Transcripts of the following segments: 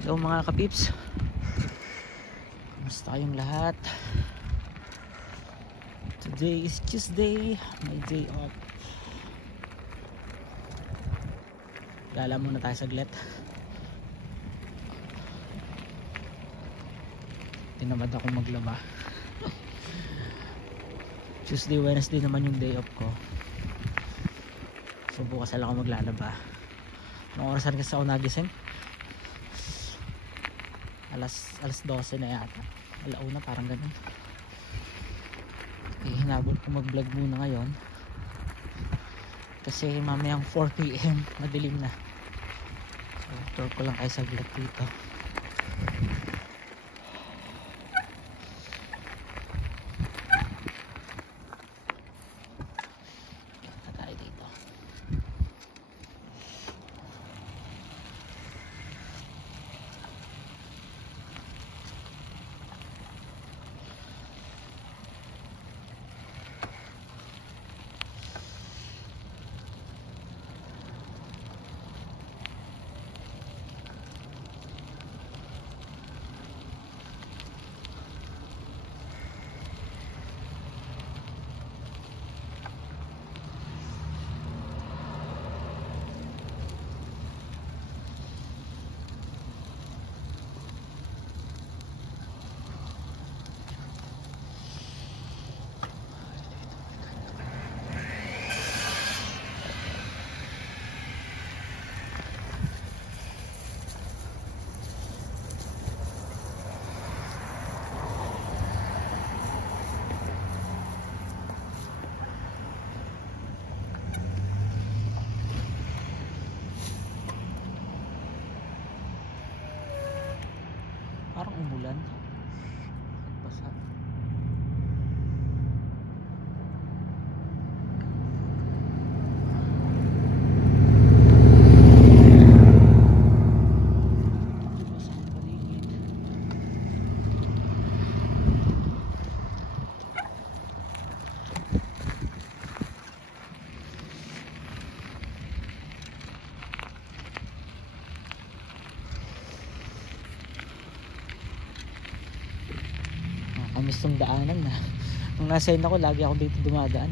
Hello mga kapips, kamusta kayong lahat? Today is Tuesday, my day off. Gala muna tayo saglit. Tinamad akong maglaba. Tuesday, Wednesday naman yung day off ko. So bukas lang ako maglalaba. Anong orasan kasi ako nagising? Alas 12 na yata. Alauna, parang ganun. Hinabol ko mag vlog muna ngayon kasi mamayang 4 PM madilim na. So tour ko lang kayo saglit dito. Tayo dito. Parang umulan. Basa. Basa ang paligid. Kamis tong daanan na. Nung nasa ako, lagi ako dito dumadaan.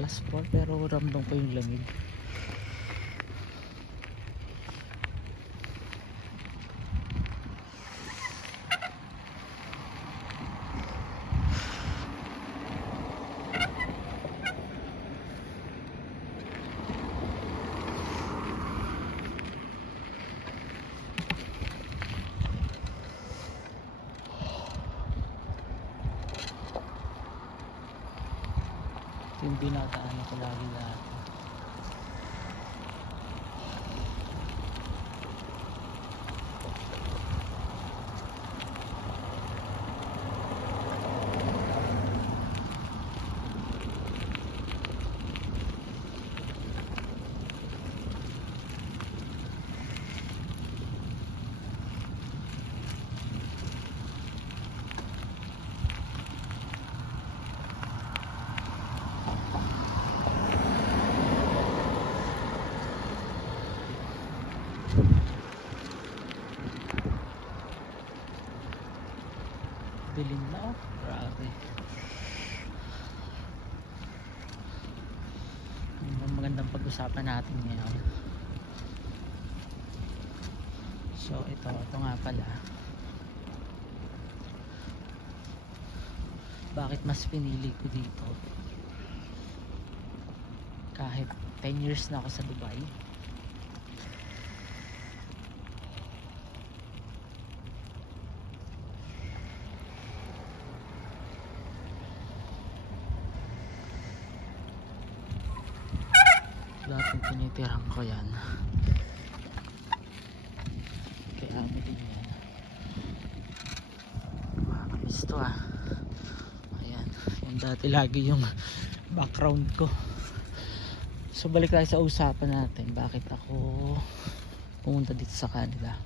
Plus 4 pero ramdam ko yung lamig. Yung binadaanan ko lagi lahat. Dilim na, oh. Grabe. Yung magandang pag-usapan natin ngayon. So ito nga pala. Bakit mas pinili ko dito? kahit 10 years na ako sa Dubai. Lahat ng tinitirang ko yan kaya ano din yan. Makakamiss to ah. Ayan, yung dati lagi yung background ko. So balik tayo sa usapan natin, bakit ako pumunta dito sa Canada.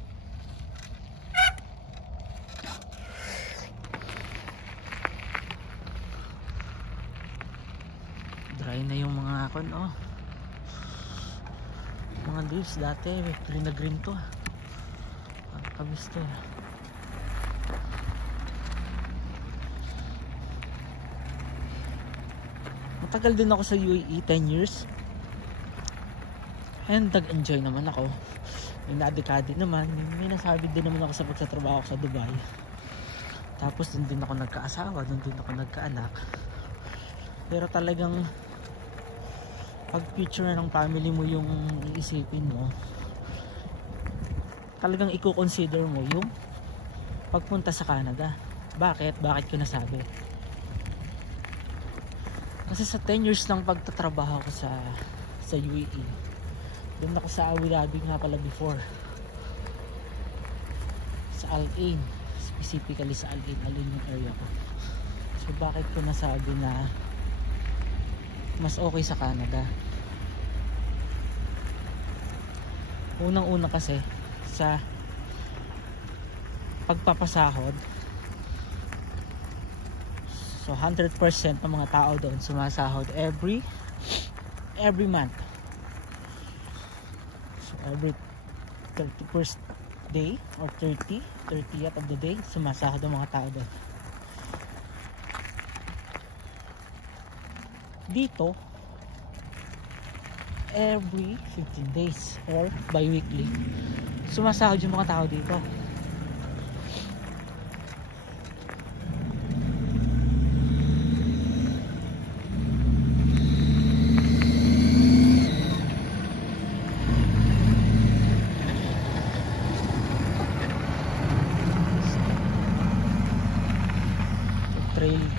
Dry na yung mga mga leaves. Dati green na green to ah. Kabis to ah. Matagal din ako sa UAE, 10 years. And nag-enjoy naman ako. May na-dekade naman. May nasabi din naman ako sa pagsatrabaho ko sa Dubai. Tapos dun din ako nagkaasawa, dun din ako nagkaanak. Pero talagang pag future ng family mo yung iisipin mo, talagang i-consider mo yung pagpunta sa Canada. Bakit? Bakit ko nasabi? Kasi sa 10 years ng pagtatrabaho ko sa UAE, doon ako sa Abu Dhabi nga pala before, sa Al Ain, specifically sa Al Ain yung area ko. So bakit ko nasabi na mas okay sa Canada? Unang-una kasi sa pagpapasahod. So 100% ng mga tao doon sumasahod every month. So every 31st day or 30th of the day sumasahod ang mga tao doon. Dito every 15 days or bi-weekly sumasahod yung mga tao dito.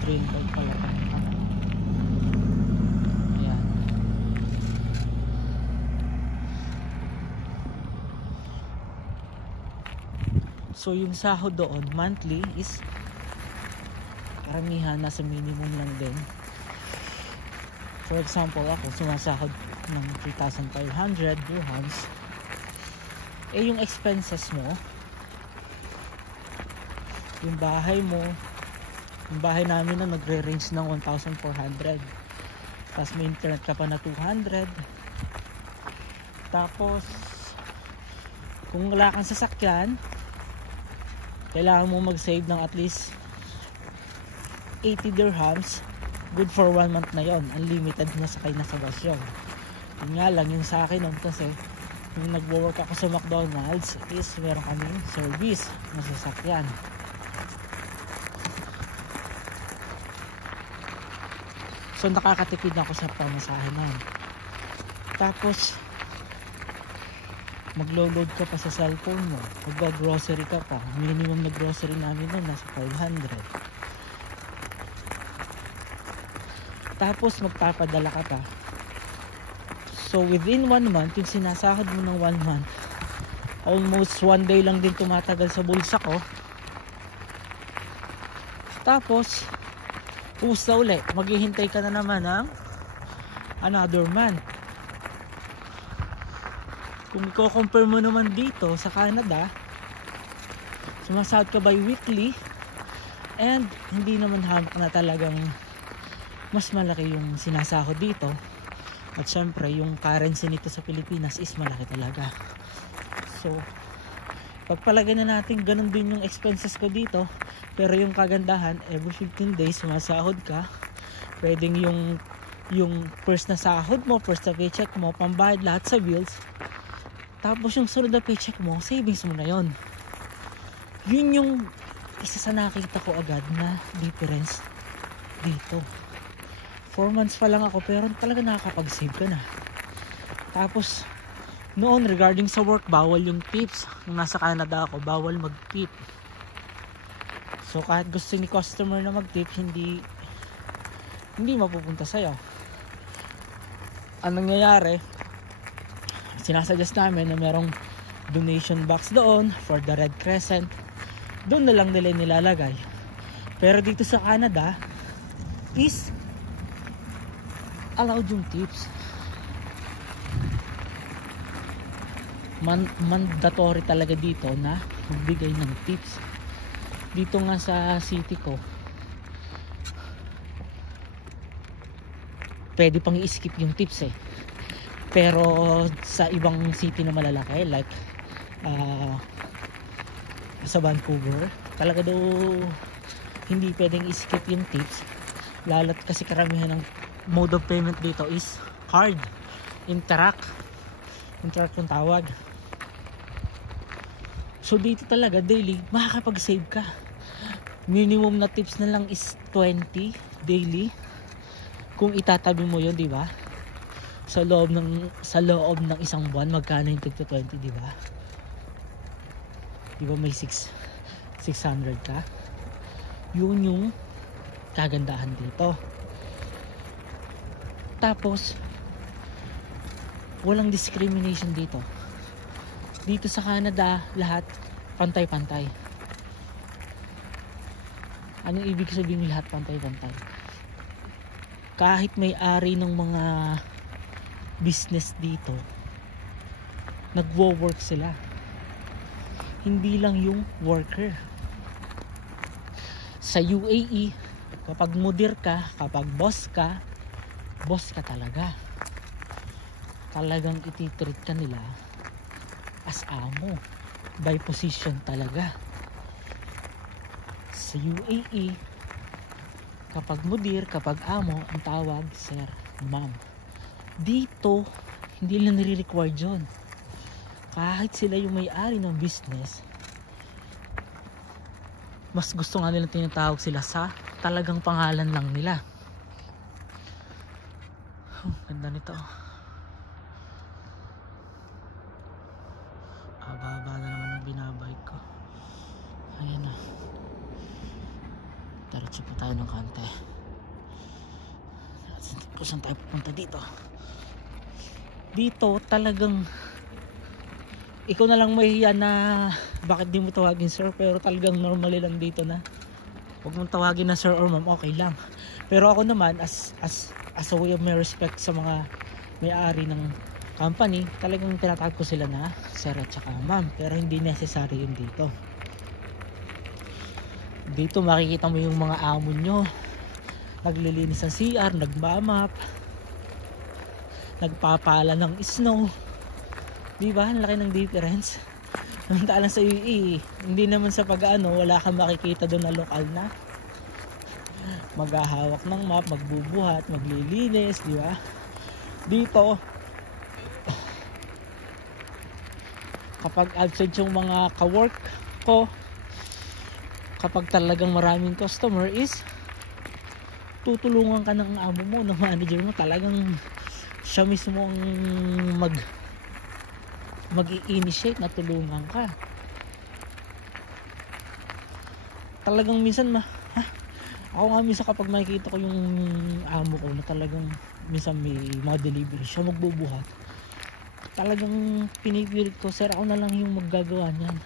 Trail pala. Ayan. So yung sahod doon monthly is karamihan nasa minimum lang din. For example, ako sumasahod ng 3,500 dirhams. Eh yung expenses mo, yung bahay mo, yung bahay namin na nagre-range ng 1,400. Tapos may internet ka pa na 200. Tapos kung wala kang sasakyan, kailangan mo mag-save ng at least 80 dirhams. Good for 1 month na yon. Unlimited na sakay na sa bus yun. Yun nga lang yung sa akin nun, kasi yung nagwo-work ako sa McDonald's is meron kaming service na sasakyan. So nakakatipid ako sa pamasahe na. Tapos maglo-load ka pa sa cellphone mo, mag-grocery ka pa. Minimum na grocery namin nun nasa 500. Tapos magpapadala ka pa. So within 1 month, yung sinasahod mo ng 1 month, almost 1 day lang din tumatagal sa bulsa ko. Tapos pusa uli, maghihintay ka na naman ng another month. Kung i-compare mo naman dito sa Canada, sumasahod ka by weekly, and hindi naman hamak na talagang mas malaki yung sinasahod dito. At syempre yung currency nito sa Pilipinas is malaki talaga. So pagpalagay na natin ganun din yung expenses ko dito, pero yung kagandahan, every 15 days sumasahod ka. Pwedeng yung first na sahod mo, first na paycheck mo, pambayad lahat sa bills. Tapos yung sunod na paycheck mo, savings mo na yon. Yun yung isa sa nakita ko agad na difference dito. 4 months pa lang ako, pero talaga nakakapag-save ka na. Tapos noon regarding sa work, bawal yung tips. Nung nasa Canada ako, bawal mag-tip. So kahit gusto ni customer na mag-tip, hindi mapupunta sa'yo. Anong nangyayari, sinasuggest namin na merong donation box doon for the Red Crescent. Doon na lang nila nilalagay. Pero dito sa Canada is allowed yung tips. Mandatory talaga dito na magbigay ng tips. Dito nga sa city ko, pwede pang i-skip yung tips eh. Pero sa ibang city na malalaki like sa Vancouver, talaga daw hindi pwedeng i-skip yung tips. Lalo't kasi karamihan ng mode of payment dito is card, Interac yung tawag. So dito talaga daily makakapag-save ka. Minimum na tips na lang is 20 daily. Kung itatabi mo 'yon, di ba? Sa loob ng isang buwan, magkano yung tig 20, di ba? Di ba may 600 ka? Yun yung kagandahan dito. Tapos walang discrimination dito. Dito sa Canada, lahat pantay-pantay. Anong ibig sabihin lahat pantay-pantay? Kahit may-ari ng mga business dito, nagwo-work sila. Hindi lang yung worker. Sa UAE, kapag mudir ka, kapag boss ka talaga. Talagang ititreat ka nila as amo. By position talaga. Sa UAE, kapag mudir, kapag amo, ang tawag sir, ma'am. Dito, hindi lang nire-require yun. Kahit sila yung may-ari ng business, mas gusto nga nilang tinatawag sila sa talagang pangalan lang nila. Ganda nito. Baba na naman ang binabike ko. Ayan na. Diretso pa tayo ng kante. Kung saan tayo pupunta dito? Dito talagang ikaw na lang mahihiya na bakit di mo tawagin sir, pero talagang normally lang dito na huwag mong tawagin na sir or ma'am, okay lang. Pero ako naman as a way of my respect sa mga may-ari ng company, talagang tinatawag ko sila na sir at saka ma'am, pero hindi necessary yun dito. Dito makikita mo yung mga amo nyo naglilinis ng CR, nagmamap, nagpapala ng snow. Diba? Ang laki ng difference. Namantalang sa UAE, hindi naman sa pag-ano, wala kang makikita doon na lokal na maghahawak ng map, magbubuhat, maglilinis, di ba? Dito, kapag absent yung mga ka-work ko, kapag talagang maraming customer is tutulungan ka ng amo mo, ng manager mo. Talagang siya mismo ang mag-i-initiate na tulungan ka. Talagang minsan ako nga minsan kapag makikita ko yung amo ko na talagang minsan may mga delivery siya magbubuhat, talagang pinipilit ko, sir ako na lang yung maggagawa niyan,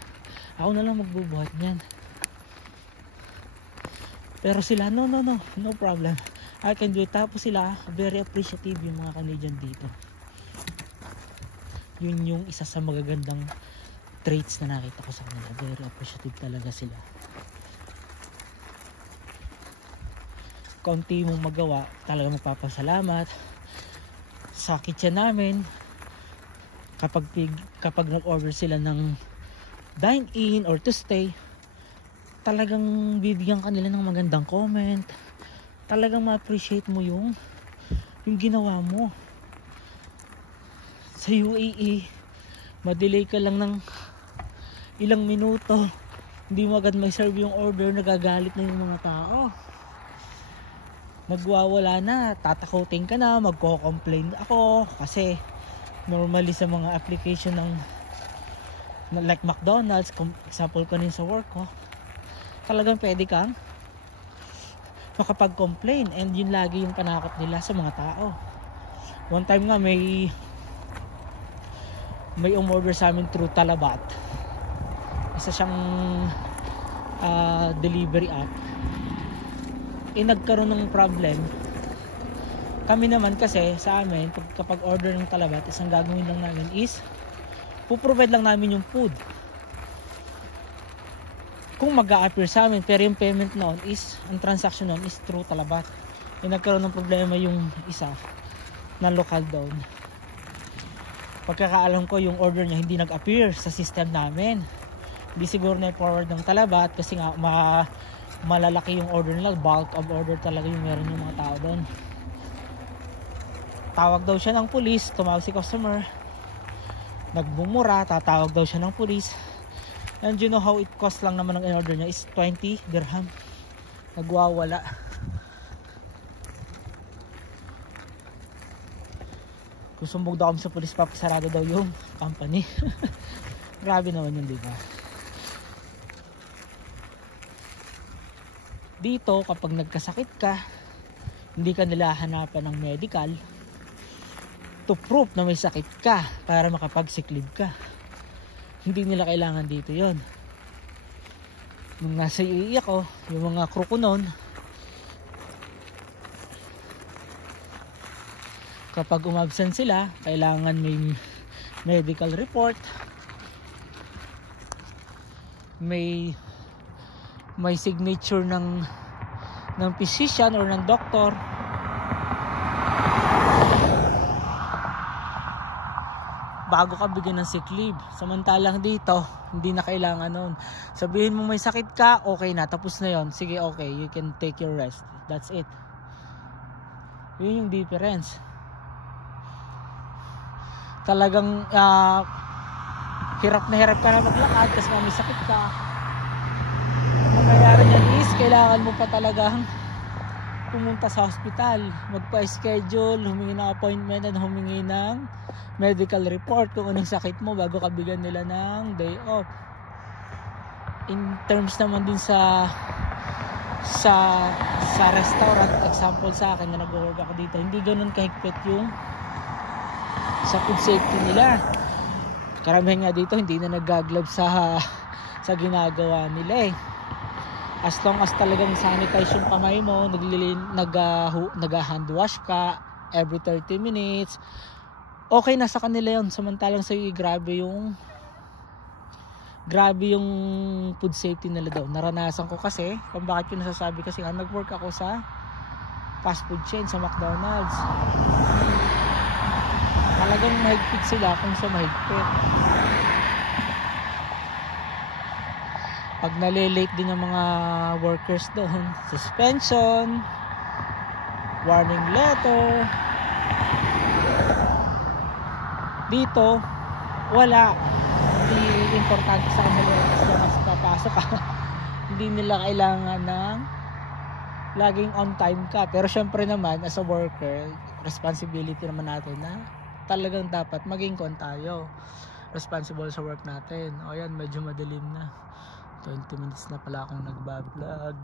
ako na lang magbubuhat niyan. Pero sila no problem, I can do it. Tapos sila very appreciative yung mga Canadian dito. Yun yung isa sa magagandang traits na nakita ko sa kanila. Very appreciative talaga sila. Konti mong magawa, talaga magpapasalamat. Sa kitchen namin, kapag nag-order sila ng dine-in or to stay, talagang bibigyan kanila ng magandang comment. Talagang ma-appreciate mo yung ginawa mo. Sa UAE, madelay ka lang ng ilang minuto, hindi mo agad may serve yung order, nagagalit na yung mga tao. magwawala na, tatakutin ka na, magko-complain ako kasi normally sa mga application ng like McDonald's, example ko rin sa work ko, talagang pwede kang makapag-complain, and yun lagi yung panakot nila sa mga tao. One time nga may umorder sa amin through Talabat, isa siyang delivery app, nagkaroon ng problem. Kami naman kasi sa amin, kapag order ng Talabat, isang gagawin lang namin is puprovide lang namin yung food kung mag-a-appear sa amin, pero yung payment noon is, ang transaction noon is through Talabat. Nagkaroon ng problema yung isa na local doon. Pagkakaalam ko, yung order niya hindi nag-appear sa system namin. Hindi siguro na-forward ng Talabat kasi nga malalaki yung order nila, bulk of order talaga yung meron yung mga tao doon. Tawag daw siya ng pulis, tumawag si customer, nagbumura, tatawag daw siya ng pulis. And you know how it cost lang naman ng in-order niya is 20 dirham. Nagwawala. Kung sumbog daw kami sa pulis, papasarado daw yung company. Grabe naman yun, diba? Dito, kapag nagkasakit ka, hindi ka nila hanapan ng medical to prove na may sakit ka para makapag-sick leave ka. Hindi nila kailangan dito yon. Nung nasa UAE ako, yung mga crew ko noon, kapag umabsent sila, kailangan may medical report, may signature ng physician or ng doctor, bago ka bigyan ng sick leave. Samantalang dito, hindi na kailangan nun. Sabihin mo may sakit ka, okay na, tapos na yon. Sige, okay, you can take your rest. That's it. Yun yung difference. Talagang hirap na hirap ka na maglakad kasi may sakit ka. Mangyayari niyan is kailangan mo pa talagang pumunta sa hospital, magpa-schedule, humingi ng appointment, at humingi ng medical report kung anong sakit mo bago ka bigyan nila ng day off. In terms naman din sa restaurant, example sa akin na nag-work ako dito, hindi ganoon kahigpit yung sa food safety nila. Karamihan nga dito hindi na nag-glove sa ginagawa nila eh. As long as talagang sanitize yung kamay mo, nag-hand wash ka every 30 minutes, okay na sa kanila yun. Samantalang sa iyo, grabe yung food safety nila daw. Naranasan ko kasi, kung bakit ko nasasabi, kasi nga nag-work ako sa fast food chain, sa McDonald's. Talagang mahigpit sila kung sa mahigpit. Pag nalilate din ng mga workers doon, suspension, warning letter. Dito, wala. Hindi importante sa kanila kasi papasok ka. Hindi nila kailangan ng laging on time ka. Pero syempre naman, as a worker, responsibility naman natin na talagang dapat maging tayo. Responsible sa work natin. O yan, medyo madilim na. 20 minutes na pala akong nagbablog.